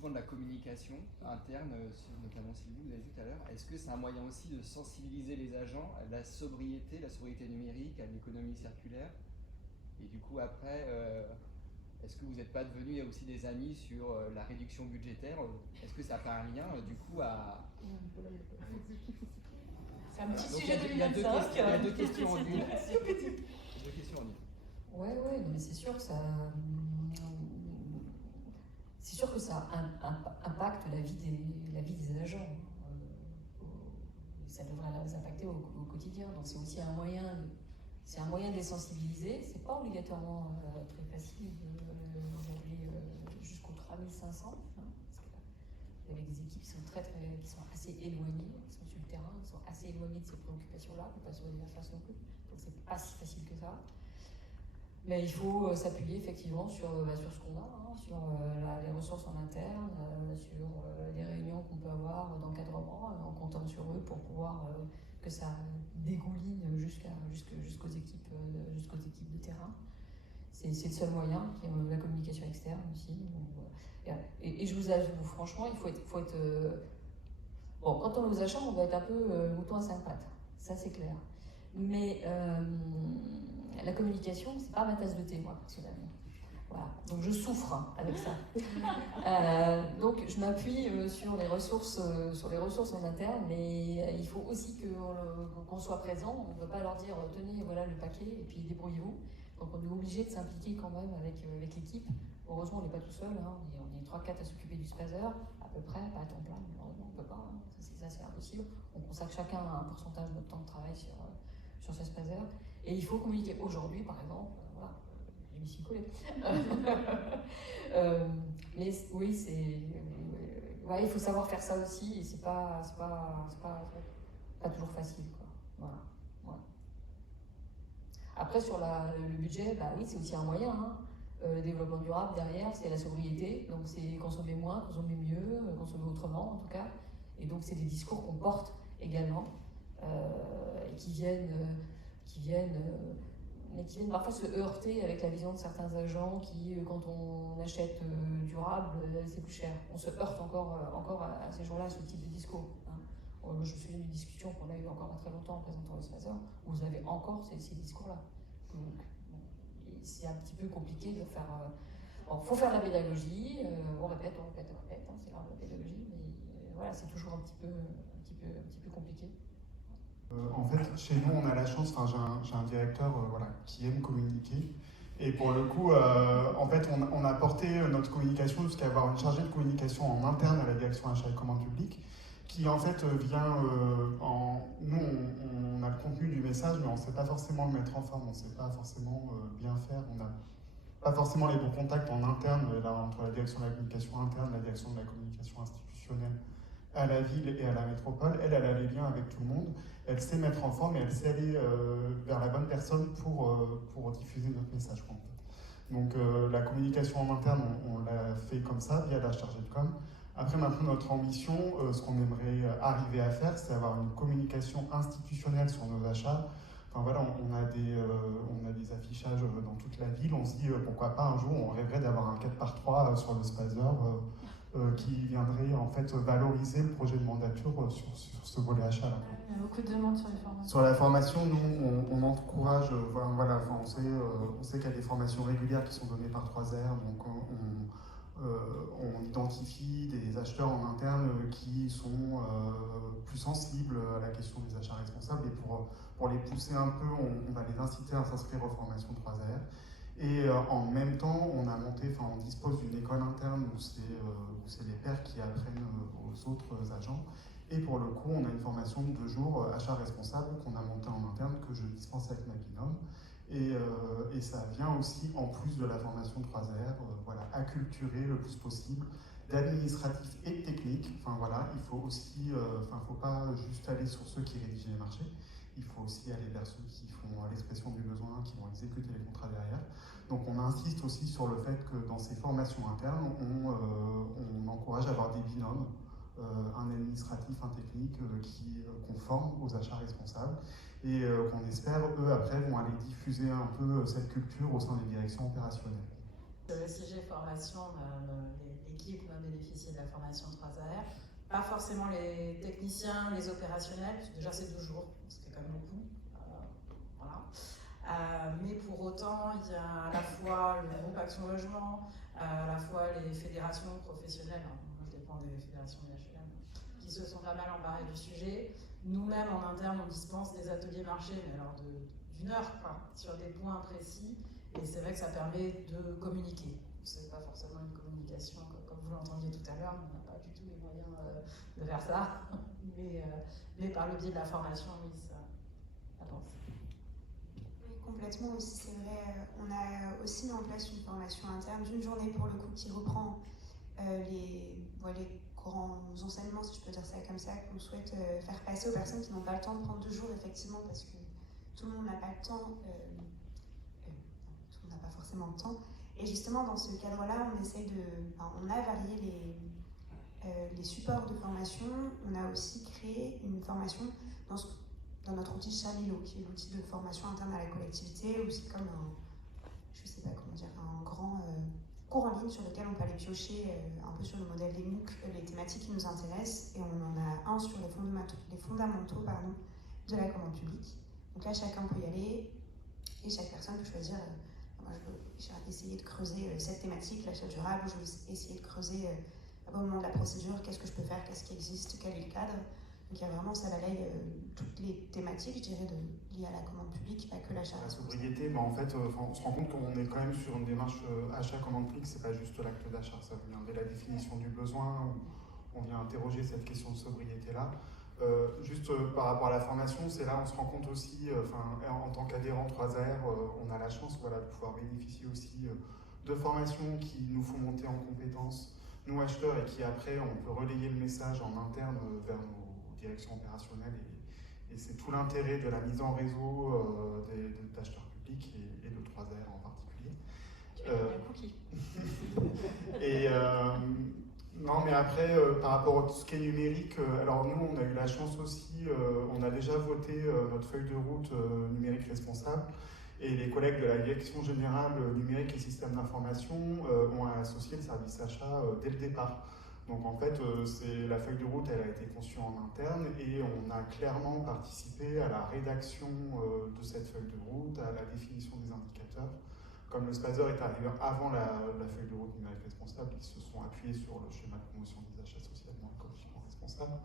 souvent de la communication interne, notamment Sylvie, vous avez vu tout à l'heure. Est-ce que c'est un moyen aussi de sensibiliser les agents à la sobriété numérique, à l'économie circulaire? Et du coup, après, est-ce que vous n'êtes pas devenus, il y a aussi des amis sur la réduction budgétaire? Est-ce que ça fait un lien, du coup, à... C'est un petit Donc, sujet de il y a deux questions en une. Deux questions en une. Ouais, mais c'est sûr que ça. C'est sûr que ça impacte la vie des agents. Ça devrait les impacter au quotidien. Donc c'est aussi un moyen de les sensibiliser. C'est pas obligatoirement très facile aujourd'hui jusqu'aux 3500. Avec des équipes qui sont qui sont assez éloignées, qui sont sur le terrain, qui sont assez éloignées de ces préoccupations-là, qui ne pas sur les interfaces non plus. Donc c'est pas si facile que ça. Mais il faut s'appuyer effectivement sur ce qu'on a, sur les ressources en interne, sur les réunions qu'on peut avoir d'encadrement, en comptant sur eux pour pouvoir que ça dégouline jusqu'aux équipes de terrain. C'est le seul moyen, qui est la communication externe aussi. Donc, et je vous avoue, franchement, il faut être bon, quand on est aux achats, on va être un peu mouton à cinq pattes, ça c'est clair. Mais la communication, c'est pas ma tasse de thé, moi, personnellement. Voilà. Donc je souffre avec ça. Donc je m'appuie sur les ressources en interne, mais il faut aussi qu'on soit présent. On ne peut pas leur dire tenez, voilà le paquet, et puis débrouillez-vous. Donc on est obligé de s'impliquer quand même avec l'équipe. Heureusement, on n'est pas tout seul, hein. On est 3-4 à s'occuper du spazer, à peu près, pas à temps plein, malheureusement, on ne peut pas, hein. Ça c'est impossible. On consacre chacun un pourcentage de notre temps de travail sur ce spazer. Et il faut communiquer aujourd'hui, par exemple, voilà, je m'y suis collée. Mais oui, ouais, il faut savoir faire ça aussi, et c'est pas toujours facile, quoi. Voilà. Après, sur le budget, bah oui, c'est aussi un moyen, hein. Le développement durable, derrière, c'est la sobriété, donc c'est consommer moins, consommer mieux, consommer autrement, en tout cas. Et donc, c'est des discours qu'on porte également, et qui viennent parfois se heurter avec la vision de certains agents qui, quand on achète durable, c'est plus cher. On se heurte encore à ces gens-là, à ce type de discours, hein. Je me souviens d'une discussion qu'on a eue encore il y a très longtemps en présentant le spacer, où vous avez encore ces discours-là. Donc, c'est un petit peu compliqué de faire... Bon, faut faire de la pédagogie, on répète, hein, c'est grave la pédagogie, mais voilà, c'est toujours un petit peu compliqué. En fait, chez nous, on a la chance, j'ai un directeur voilà, qui aime communiquer. Et pour le coup, en fait, on a porté notre communication jusqu'à avoir une chargée de communication en interne à la direction achat et commande publique, qui en fait vient Nous, on a le contenu du message, mais on ne sait pas forcément le mettre en forme, on ne sait pas forcément bien faire. On n'a pas forcément les bons contacts en interne, entre la direction de la communication interne, la direction de la communication institutionnelle à la ville et à la métropole. Elle a les liens avec tout le monde, elle sait mettre en forme et elle sait aller vers la bonne personne pour diffuser notre message, en fait. Donc la communication en interne, on l'a fait comme ça, via la chargée de com. Après, maintenant, notre ambition, ce qu'on aimerait arriver à faire, c'est avoir une communication institutionnelle sur nos achats. Enfin voilà, on a des affichages dans toute la ville. On se dit, pourquoi pas un jour, on rêverait d'avoir un 4x3 sur le spazer qui viendrait en fait valoriser le projet de mandature sur ce volet achat. Là. Il y a beaucoup de demandes sur les formations. Sur la formation, nous, on encourage, voilà, on sait qu'il y a des formations régulières qui sont données par 3R, donc on identifie des acheteurs en interne qui sont plus sensibles à la question des achats responsables, et pour les pousser un peu, on va les inciter à s'inscrire aux formations 3R. Et en même temps, on dispose d'une école interne où c'est les pairs qui apprennent aux autres agents. Et pour le coup, on a une formation de 2 jours achat responsable qu'on a montée en interne, que je dispense avec ma binôme. Et ça vient aussi, en plus de la formation 3R, voilà, acculturer le plus possible d'administratifs et de techniques. Enfin voilà, il faut aussi, faut pas juste aller sur ceux qui rédigent les marchés. Il faut aussi aller vers ceux qui font l'expression du besoin, qui vont exécuter les contrats derrière. Donc on insiste aussi sur le fait que dans ces formations internes, on encourage à avoir des binômes, un administratif, un technique qu'on forme aux achats responsables, et qu'on espère, eux, après, vont aller diffuser un peu cette culture au sein des directions opérationnelles. Le CG formation, équipe bénéficier de la formation 3AR. Pas forcément les techniciens, les opérationnels, parce que déjà c'est 2 jours, ce qui est quand même beaucoup. Voilà. Mais pour autant, il y a à la fois le groupe Action Logement, à la fois les fédérations professionnelles, hein, moi je dépends des fédérations IHLM, qui se sont pas mal emparées du sujet. Nous-mêmes, en interne, on dispense des ateliers marché, mais alors d'une heure, quoi, sur des points précis. Et c'est vrai que ça permet de communiquer. C'est pas forcément une communication, comme vous l'entendiez tout à l'heure, on n'a pas du tout les moyens de faire ça. Mais par le biais de la formation, oui, ça avance. Oui, complètement aussi, c'est vrai. On a aussi mis en place une formation interne d'une journée pour le coup qui reprend les grands enseignements, si je peux dire ça comme ça, qu'on souhaite faire passer aux personnes qui n'ont pas le temps de prendre 2 jours, effectivement, parce que tout le monde n'a pas le temps, tout le monde n'a pas forcément le temps. Et justement, dans ce cadre-là, on a varié les supports de formation. On a aussi créé une formation dans notre outil Chamilo, qui est l'outil de formation interne à la collectivité, où c'est comme un grand cours en ligne sur lequel on peut aller piocher un peu sur le modèle des MOOC, les thématiques qui nous intéressent, et on en a un sur les fondamentaux de la commande publique. Donc là, chacun peut y aller, et chaque personne peut choisir, moi je vais essayer de creuser cette thématique, l'achat durable, je vais essayer de creuser au moment de la procédure, qu'est-ce que je peux faire, qu'est-ce qui existe, quel est le cadre. Donc il y a vraiment, ça balaye toutes les thématiques, je dirais, liées à la commande publique, pas que l'achat. La sobriété, en fait, on se rend compte qu'on est quand même sur une démarche achat-commande publique, c'est pas juste l'acte d'achat, ça vient de la définition du besoin, on vient interroger cette question de sobriété-là. Juste par rapport à la formation, c'est là on se rend compte aussi, en tant qu'adhérent 3R, on a la chance de pouvoir bénéficier aussi de formations qui nous font monter en compétences, nous acheteurs, et qui après on peut relayer le message en interne vers nos direction opérationnelle, et c'est tout l'intérêt de la mise en réseau d'acheteurs publics et de 3R en particulier. Non, mais après, par rapport à tout ce qui est numérique, alors nous, on a eu la chance aussi, on a déjà voté notre feuille de route numérique responsable, et les collègues de la Direction Générale Numérique et Systèmes d'Information ont associé le service achat dès le départ. Donc en fait, la feuille de route, elle a été conçue en interne, et on a clairement participé à la rédaction de cette feuille de route, à la définition des indicateurs. Comme le SPASER est arrivé avant la feuille de route numérique responsable, ils se sont appuyés sur le schéma de promotion des achats socialement écologiquement responsables.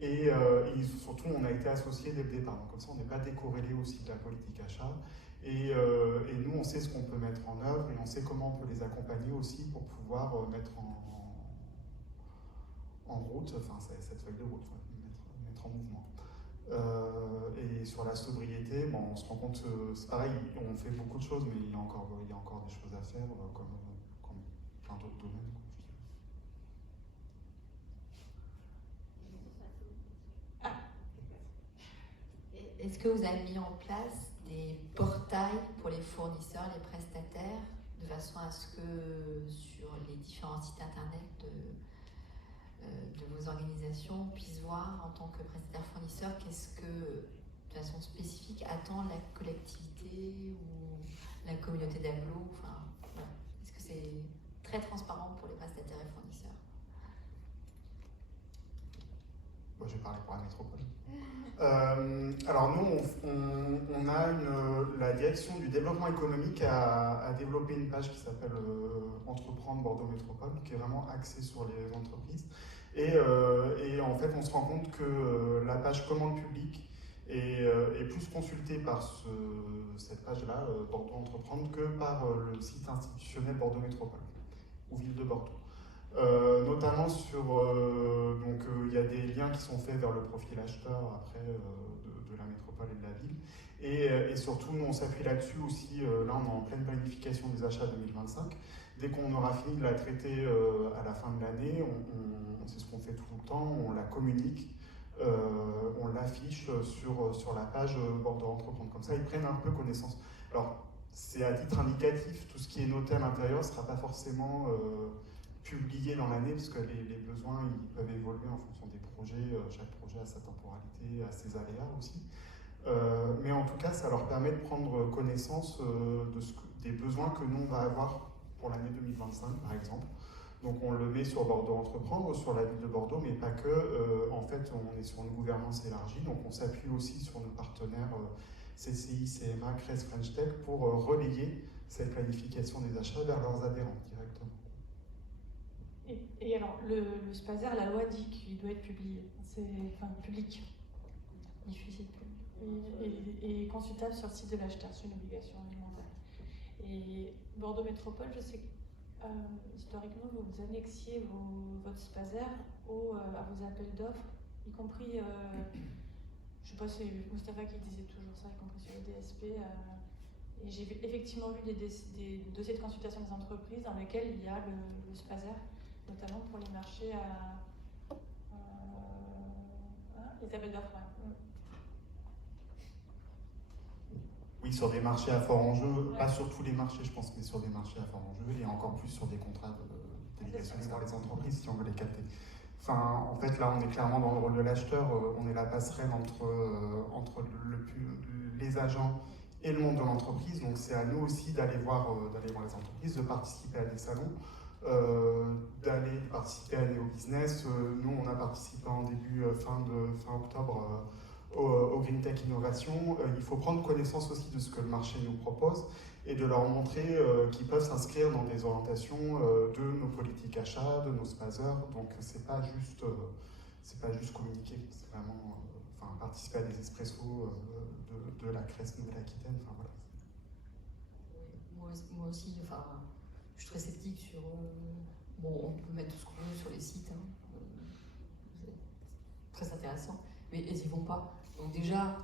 Et surtout, on a été associés dès le départ. Donc comme ça, on n'est pas décorrélé aussi de la politique achat. Et nous, on sait ce qu'on peut mettre en œuvre, et on sait comment on peut les accompagner aussi pour pouvoir mettre en route, cette feuille de route, mettre en mouvement. Et sur la sobriété, on se rend compte, c'est pareil, on fait beaucoup de choses, mais il y a encore des choses à faire, comme plein d'autres domaines. Est-ce que vous avez mis en place des portails pour les fournisseurs, les prestataires, de façon à ce que sur les différents sites internet de vos organisations puissent voir en tant que prestataire fournisseur qu'est-ce que, de façon spécifique, attend la collectivité ou la communauté d'agglo, voilà. Est-ce que c'est très transparent pour les prestataires et fournisseurs? Moi, je vais parler pour la métropole. Alors nous, on a la direction du développement économique a développé une page qui s'appelle Entreprendre Bordeaux Métropole, qui est vraiment axée sur les entreprises. Et en fait, on se rend compte que la page commande publique est plus consultée par cette page-là, Bordeaux Entreprendre, que par le site institutionnel Bordeaux Métropole, ou Ville de Bordeaux. Notamment il y a des liens qui sont faits vers le profil acheteur après de la métropole et de la ville, et surtout nous on s'appuie là-dessus aussi. Là on est en pleine planification des achats 2025. Dès qu'on aura fini de la traiter à la fin de l'année, c'est ce qu'on fait tout le temps, on la communique, on l'affiche sur la page Bordeaux Entreprendre. Comme ça ils prennent un peu connaissance. Alors c'est à titre indicatif, tout ce qui est noté à l'intérieur ne sera pas forcément publié dans l'année, parce que les besoins ils peuvent évoluer en fonction des projets, chaque projet a sa temporalité, a ses aléas aussi. Mais en tout cas, ça leur permet de prendre connaissance des besoins que nous on va avoir pour l'année 2025 par exemple, Donc on le met sur Bordeaux Entreprendre, sur la ville de Bordeaux, mais pas que. En fait, on est sur une gouvernance élargie, donc on s'appuie aussi sur nos partenaires CCI, CMA, CRES, French Tech pour relayer cette planification des achats vers leurs adhérents directement. Et alors, le SPASER, la loi dit qu'il doit être publié, public, diffusé et consultable sur le site de l'acheteur, c'est une obligation alimentaire. Et Bordeaux Métropole, je sais que historiquement, vous annexiez votre SPASER à vos appels d'offres, y compris, je ne sais pas si c'est Moustapha qui disait toujours ça, y compris sur les DSP. Et j'ai effectivement vu des dossiers de consultation des entreprises dans lesquels il y a le SPASER, notamment pour les marchés les appels d'offres. Ouais. Oui, sur des marchés à fort enjeu, pas sur tous les marchés, je pense, mais sur des marchés à fort enjeu et encore plus sur des contrats de délégation dans les entreprises, si on veut les capter. Enfin, en fait, là, on est clairement dans le rôle de l'acheteur, on est la passerelle entre les agents et le monde de l'entreprise, donc c'est à nous aussi d'aller voir les entreprises, de participer à des salons, d'aller participer à Néo Business. Nous, on a participé en fin octobre au Green Tech Innovation. Il faut prendre connaissance aussi de ce que le marché nous propose et de leur montrer qu'ils peuvent s'inscrire dans des orientations de nos politiques achats, de nos spazers. Donc c'est pas juste communiquer, c'est vraiment participer à des expressos de la CRES Nouvelle-Aquitaine. Voilà. Moi aussi, je suis très sceptique sur. On peut mettre tout ce qu'on veut sur les sites, c'est très intéressant, mais ils n'y vont pas. Donc déjà,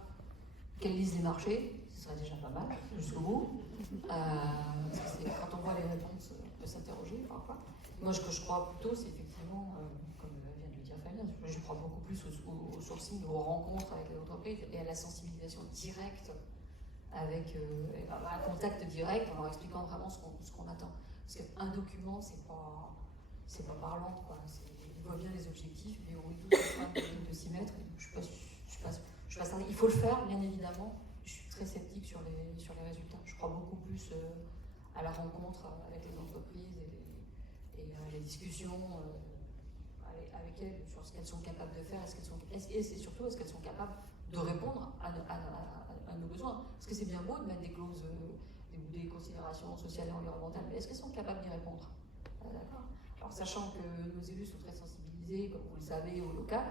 qu'elles lisent les marchés, ce serait déjà pas mal, jusqu'au bout. Quand on voit les réponses, on peut s'interroger parfois. Moi, ce que je crois plutôt, c'est effectivement, comme vient de le dire Fabien, je crois beaucoup plus au sourcing, aux rencontres avec les entreprises et à la sensibilisation directe avec un contact direct en leur expliquant vraiment ce qu'on attend. Parce qu'un document, c'est pas parlant, quoi. Il voit bien les objectifs, mais on est tous en train de s'y mettre. Il faut le faire, bien évidemment. Je suis très sceptique sur les résultats. Je crois beaucoup plus à la rencontre avec les entreprises et à la discussion avec elles sur ce qu'elles sont capables de faire et surtout est-ce qu'elles sont capables de répondre à nos besoins. Parce que c'est bien beau de mettre des clauses, des considérations sociales et environnementales, mais est-ce qu'elles sont capables d'y répondre? D'accord. Alors, sachant que nos élus sont très sensibilisés, comme vous le savez, au local,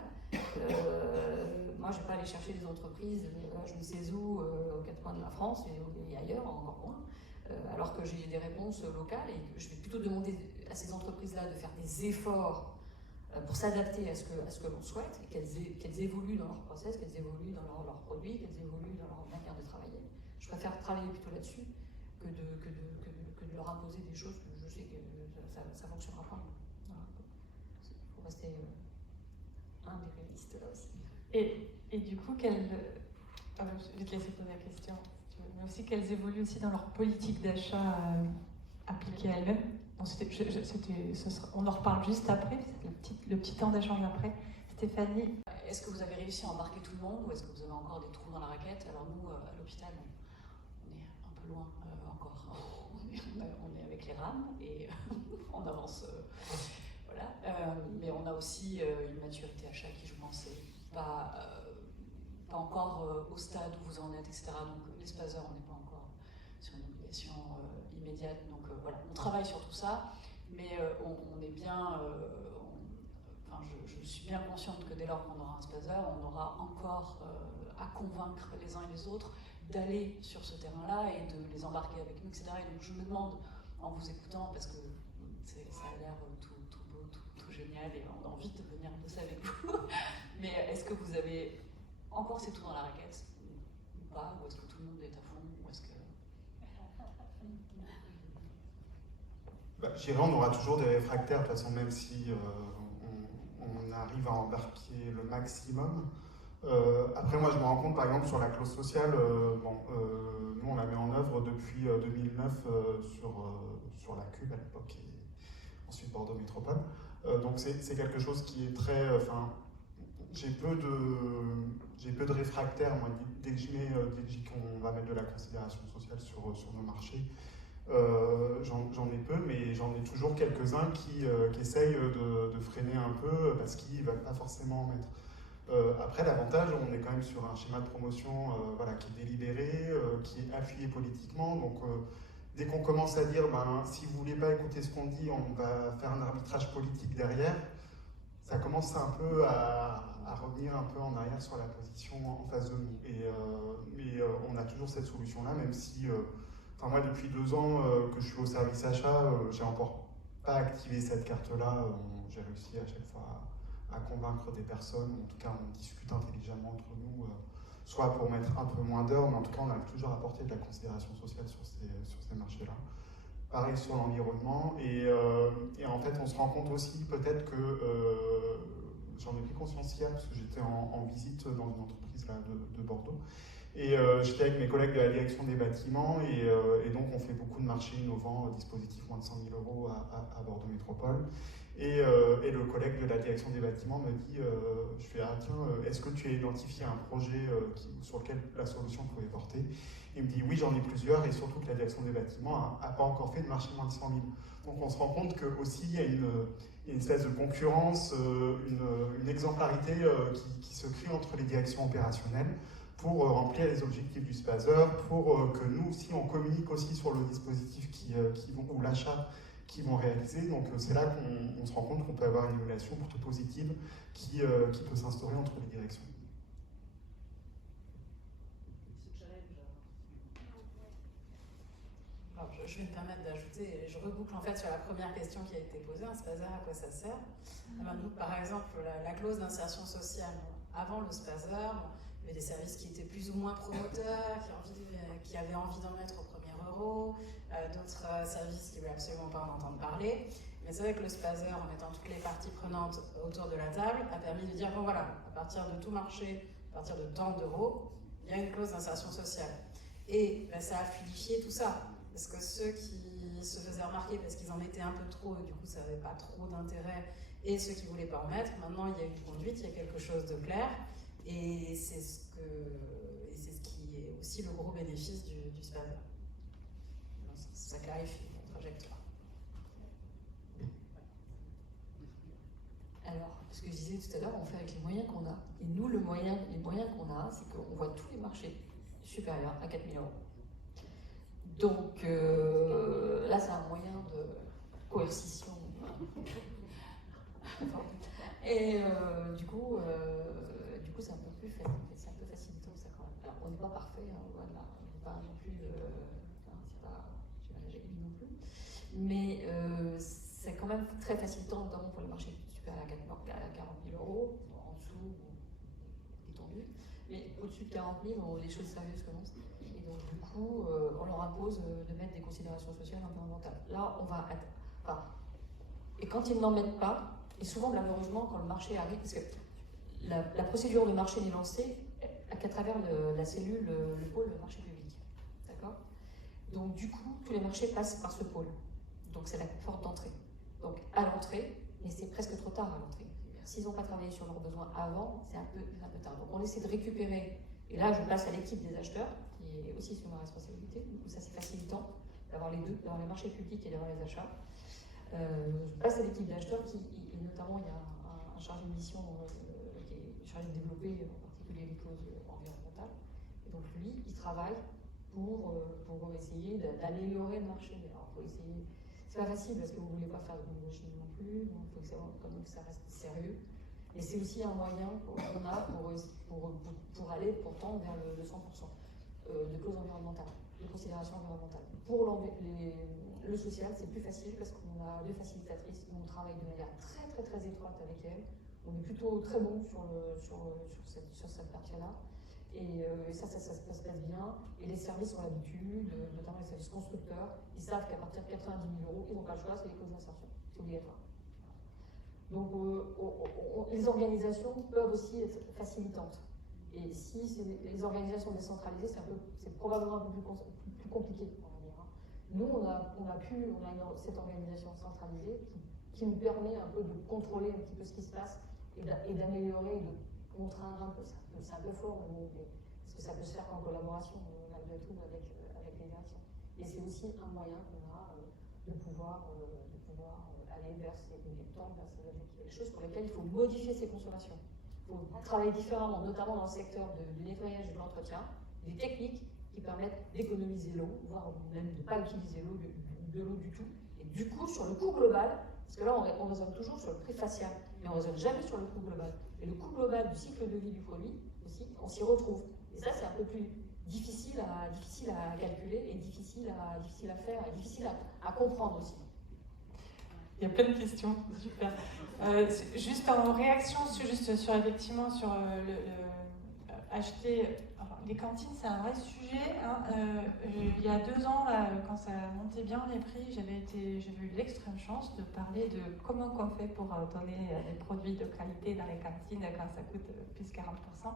moi, je ne vais pas aller chercher des entreprises, je ne sais où, aux quatre coins de la France et ailleurs, encore moins, alors que j'ai des réponses locales et que je vais plutôt demander à ces entreprises-là de faire des efforts pour s'adapter à ce que l'on souhaite et qu'elles évoluent dans leur process, qu'elles évoluent dans leurs produits, qu'elles évoluent dans leur manière de travailler. Je préfère travailler plutôt là-dessus que de leur imposer des choses que je sais que ça ne fonctionnera pas. Voilà. Il faut rester des réalistes là aussi. Et du coup, je vais te laisser poser la question, mais aussi qu'elles évoluent aussi dans leur politique d'achat appliquée à elles-mêmes. Bon, on en reparle juste après, le petit temps d'échange après. Stéphanie, est-ce que vous avez réussi à embarquer tout le monde ou est-ce que vous avez encore des trous dans la raquette? Alors nous, à l'hôpital, on est un peu loin encore. On est avec les rames et on avance. Voilà. Mais on a aussi une maturité achat qui, je pense, n'est pas encore au stade où vous en êtes, etc. Donc les spazers, on n'est pas encore sur une obligation immédiate. Donc voilà, on travaille sur tout ça, mais on est bien. Je suis bien consciente que dès lors qu'on aura un spazer, on aura encore à convaincre les uns et les autres d'aller sur ce terrain-là et de les embarquer avec nous, etc. Et donc je me demande, en vous écoutant, parce que ça a l'air tout beau, tout génial, et on a envie de venir bosser avec vous, mais est-ce que vous avez encore ces trous dans la raquette ou pas? Ou est-ce que tout le monde est à fond? Ou est-ce que... Je dirais on aura toujours des réfractaires, de toute façon, même si on arrive à embarquer le maximum. Après, moi, je me rends compte, par exemple, sur la clause sociale, nous, on la met en œuvre depuis 2009 sur la Cube à l'époque, et ensuite Bordeaux Métropole. Donc, c'est quelque chose qui est très... j'ai peu de réfractaires, moi, dès qu'on va mettre de la considération sociale sur nos marchés. J'en ai peu, mais j'en ai toujours quelques-uns qui essayent de freiner un peu parce qu'ils ne veulent pas forcément en mettre. Après, l'avantage, on est quand même sur un schéma de promotion voilà, qui est délibéré, qui est appuyé politiquement. Donc, dès qu'on commence à dire, si vous ne voulez pas écouter ce qu'on dit, on va faire un arbitrage politique derrière, ça commence un peu à revenir un peu en arrière sur la position en face de nous. Mais on a toujours cette solution-là, même si, moi, depuis 2 ans que je suis au service achat, j'ai encore pas activé cette carte-là. J'ai réussi à chaque fois à convaincre des personnes, en tout cas on discute intelligemment entre nous, soit pour mettre un peu moins d'heures, mais en tout cas on a toujours apporté de la considération sociale sur ces marchés-là. Pareil sur l'environnement, et en fait on se rend compte aussi peut-être que, j'en ai pris conscience hier parce que j'étais en visite dans une entreprise là, de Bordeaux, et j'étais avec mes collègues de la direction des bâtiments, et donc on fait beaucoup de marchés innovants, dispositifs moins de 100 000 € à Bordeaux Métropole. Et le collègue de la direction des bâtiments me dit, je fais, ah tiens, est-ce que tu as identifié un projet sur lequel la solution pouvait porter? Il me dit, oui, j'en ai plusieurs, et surtout que la direction des bâtiments n'a pas encore fait de marché moins de 100 000. Donc on se rend compte qu'aussi il y a une espèce de concurrence, une exemplarité qui se crée entre les directions opérationnelles pour remplir les objectifs du SPASEUR, pour que nous aussi on communique aussi sur le dispositif ou l'achat qui vont réaliser. Donc c'est là qu'on se rend compte qu'on peut avoir une émulation plutôt positive qui peut s'instaurer entre les directions. Alors, je vais me permettre d'ajouter, je reboucle en fait sur la première question qui a été posée, un SPASEUR, à quoi ça sert? Nous, par exemple, la clause d'insertion sociale, avant le SPASEUR, il y avait des services qui étaient plus ou moins promoteurs, qui avaient envie d'en mettre au premier euro, d'autres services qui ne voulaient absolument pas en entendre parler. Mais c'est vrai que le SPASEUR, en mettant toutes les parties prenantes autour de la table, a permis de dire, bon voilà, à partir de tout marché, à partir de tant d'euros, il y a une clause d'insertion sociale. Et ça a fluidifié tout ça. Parce que ceux qui se faisaient remarquer parce qu'ils en mettaient un peu trop, et du coup ça n'avait pas trop d'intérêt, et ceux qui ne voulaient pas en mettre, maintenant il y a une conduite, il y a quelque chose de clair, et c'est ce qui est aussi le gros bénéfice du SPASEUR. Ça clarifie la trajectoire. Alors, ce que je disais tout à l'heure, on fait avec les moyens qu'on a. Et nous, les moyens qu'on a, c'est qu'on voit tous les marchés supérieurs à 4 000 €. Donc là, c'est un moyen de coercition. Et du coup, c'est un peu plus c'est un peu facilitant ça quand même. Alors, on n'est pas parfait, hein, voilà, on n'est pas non plus, c'est pas non plus, mais c'est quand même très facilitant, notamment pour les marchés supérieurs à 40 000 €, en dessous, étendu. Mais au-dessus de 40 000, les choses sérieuses commencent. Et donc, du coup, on leur impose de mettre des considérations sociales environnementales. Là, on va et quand ils n'en mettent pas, et souvent, malheureusement, quand le marché arrive, parce que la procédure de marché n'est lancée qu'à travers la cellule, le pôle marché public. D'accord? Donc, du coup, tous les marchés passent par ce pôle. Donc, c'est la porte d'entrée. Donc, à l'entrée, mais c'est presque trop tard à l'entrée. S'ils n'ont pas travaillé sur leurs besoins avant, c'est un peu tard. Donc, on essaie de récupérer. Et là, je passe à l'équipe des acheteurs, qui est aussi sous ma responsabilité. Du coup, ça, c'est facilitant d'avoir les deux, d'avoir les marchés publics et d'avoir les achats. Je passe à l'équipe d'acheteurs et notamment, il y a un chargé de mission qui est chargé de développer en particulier les clauses environnementales. Et donc, lui, il travaille pour essayer d'améliorer le marché. Alors, il faut essayer. C'est pas facile parce que vous ne voulez pas faire de greenwashing non plus, donc il faut quand même que ça reste sérieux. Et c'est aussi un moyen qu'on a pour aller pourtant vers le 100% de clauses environnementales, de considérations environnementales. Pour le social, c'est plus facile parce qu'on a deux facilitatrices où on travaille de manière très très très étroite avec elles. On est plutôt très bon sur cette partie-là. Et ça se passe bien. Et les services ont l'habitude, notamment les services constructeurs, ils savent qu'à partir de 90 000 €, ils n'ont pas le choix, c'est les clauses d'insertion. C'est obligatoire. Donc les organisations peuvent aussi être facilitantes. Et si c'est les organisations décentralisées, c'est probablement un peu plus compliqué, on va dire. Nous, on a cette organisation centralisée qui nous permet un peu de contrôler un petit peu ce qui se passe et d'améliorer, de contraindre un peu. C'est un peu fort, parce que ça peut se faire qu'en collaboration, malgré tout, avec les directions. Et c'est aussi un moyen qu'on a de pouvoir aller vers des choses pour lesquelles il faut modifier ses consommations. Il faut travailler différemment, notamment dans le secteur du nettoyage et de l'entretien, des techniques qui permettent d'économiser l'eau, voire même de ne pas utiliser de l'eau du tout. Et du coup, sur le coût global, parce que là, on raisonne toujours sur le prix facial, mais on ne raisonne jamais sur le coût global. Et le coût global du cycle de vie du produit, aussi, on s'y retrouve. Et ça, c'est un peu plus difficile à calculer et difficile à faire et difficile à comprendre aussi. Il y a plein de questions, super. Juste en réaction sur effectivement sur acheter les cantines, c'est un vrai sujet. Hein. Il y a 2 ans, là, quand ça montait bien les prix, j'avais eu l'extrême chance de parler de comment on fait pour donner des produits de qualité dans les cantines quand ça coûte plus 40%.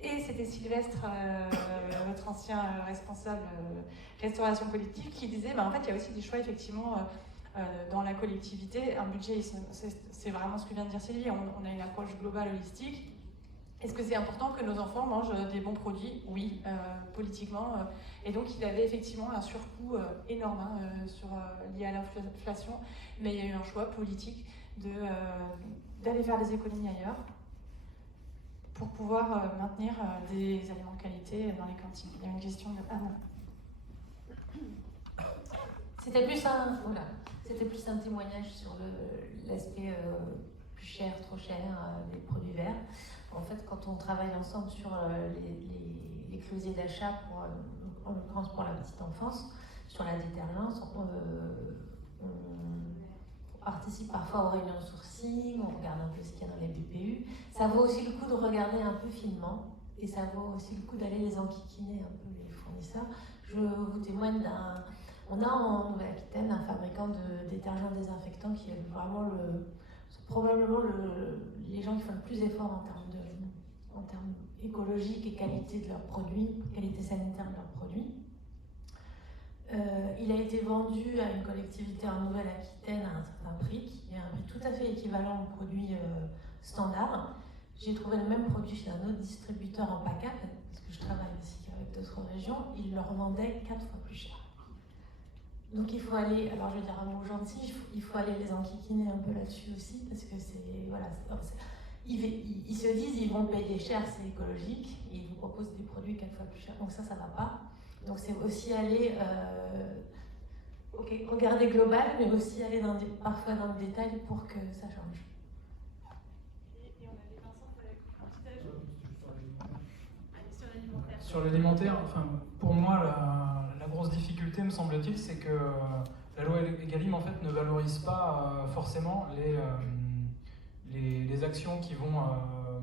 Et c'était Sylvestre, votre ancien responsable restauration collective, qui disait en fait, il y a aussi des choix effectivement dans la collectivité. Un budget, c'est vraiment ce que vient de dire Sylvie, on a une approche globale, holistique. Est-ce que c'est important que nos enfants mangent des bons produits? Oui, politiquement. Et donc, il avait effectivement un surcoût énorme lié à l'inflation, mais il y a eu un choix politique d'aller faire des économies ailleurs pour pouvoir maintenir des aliments de qualité dans les cantines. Il y a une question de Anne. C'était plus un témoignage sur l'aspect plus cher, trop cher des produits verts. En fait, quand on travaille ensemble sur les closiers d'achat, en l'occurrence pour la petite enfance, sur la détergence, on participe parfois aux réunions sourcing, on regarde un peu ce qu'il y a dans les BPU. Ça vaut aussi le coup de regarder un peu finement, et ça vaut aussi le coup d'aller les enquiquiner un peu, les fournisseurs. Je vous témoigne on a en Nouvelle-Aquitaine un fabricant de détergents désinfectants qui est vraiment probablement les gens qui font le plus d'efforts en termes écologiques et qualité de leurs produits, qualité sanitaire de leurs produits. Il a été vendu à une collectivité en Nouvelle-Aquitaine à un certain prix, qui est un prix tout à fait équivalent au produit standard. J'ai trouvé le même produit chez un autre distributeur en PACAP, parce que je travaille aussi avec d'autres régions, il le revendait 4 fois plus cher. Donc il faut aller, alors je vais dire un mot gentil, il faut aller les enquiquiner un peu là-dessus aussi, parce que ils se disent ils vont payer cher, c'est écologique, et ils vous proposent des produits 4 fois plus chers, donc ça va pas. Donc c'est aussi aller, regarder global, mais aussi aller parfois dans le détail pour que ça change. Et on avait Vincent qui avait un petit ajout. Sur l'alimentaire. Sur l'alimentaire, enfin, pour moi, la grosse difficulté, me semble-t-il, c'est que la loi Egalim en fait, ne valorise pas forcément les actions qui vont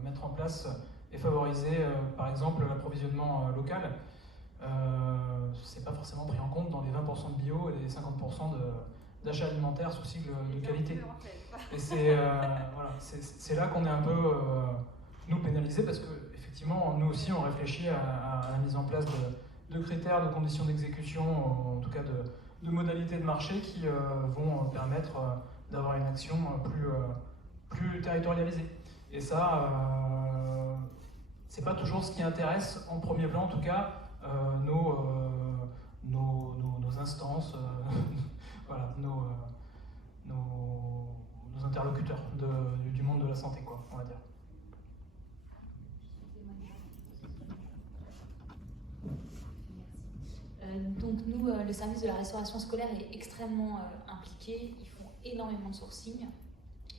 mettre en place et favoriser, par exemple, l'approvisionnement local. C'est pas forcément pris en compte dans les 20% de bio et les 50% d'achat alimentaire sous sigle de qualité. Et c'est là qu'on est un peu, nous, pénalisés, parce que effectivement, nous aussi, on réfléchit à la mise en place de critères, de conditions d'exécution, en tout cas de modalités de marché qui vont permettre d'avoir une action plus territorialisée. Et ça, c'est pas toujours ce qui intéresse en premier plan, en tout cas, nos instances, voilà, nos interlocuteurs du monde de la santé, quoi, on va dire. Donc nous, le service de la restauration scolaire est extrêmement impliqué. Ils font énormément de sourcing.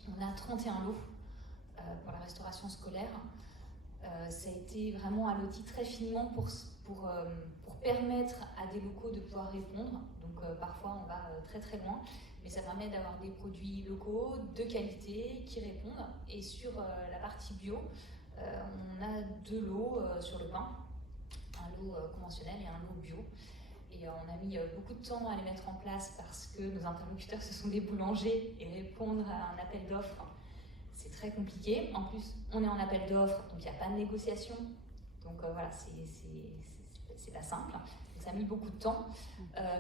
On a 31 lots pour la restauration scolaire. Ça a été vraiment allotti très finement pour permettre à des locaux de pouvoir répondre. Donc parfois on va très très loin, mais ça permet d'avoir des produits locaux de qualité qui répondent. Et sur la partie bio, on a 2 lots sur le pain, un lot conventionnel et un lot bio. Et on a mis beaucoup de temps à les mettre en place parce que nos interlocuteurs, ce sont des boulangers, et répondre à un appel d'offres, c'est très compliqué. En plus, on est en appel d'offres, donc il n'y a pas de négociation. Donc voilà, c'est pas simple. Donc ça a mis beaucoup de temps.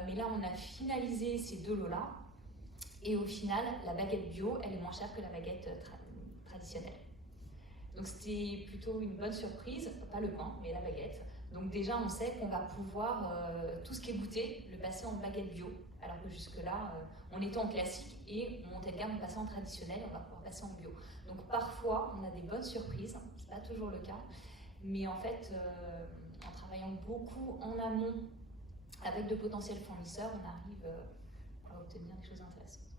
Mais là, on a finalisé ces 2 lots-là. Et au final, la baguette bio, elle est moins chère que la baguette traditionnelle. Donc c'était plutôt une bonne surprise, pas le pain, mais la baguette. Donc déjà, on sait qu'on va pouvoir, tout ce qui est goûté, le passer en baguette bio, alors que jusque-là, on était en classique et on montait de gamme, on passait en traditionnel, on va pouvoir passer en bio. Donc parfois, on a des bonnes surprises, c'est pas toujours le cas, mais en fait, en travaillant beaucoup en amont avec de potentiels fournisseurs, on arrive à obtenir des choses intéressantes.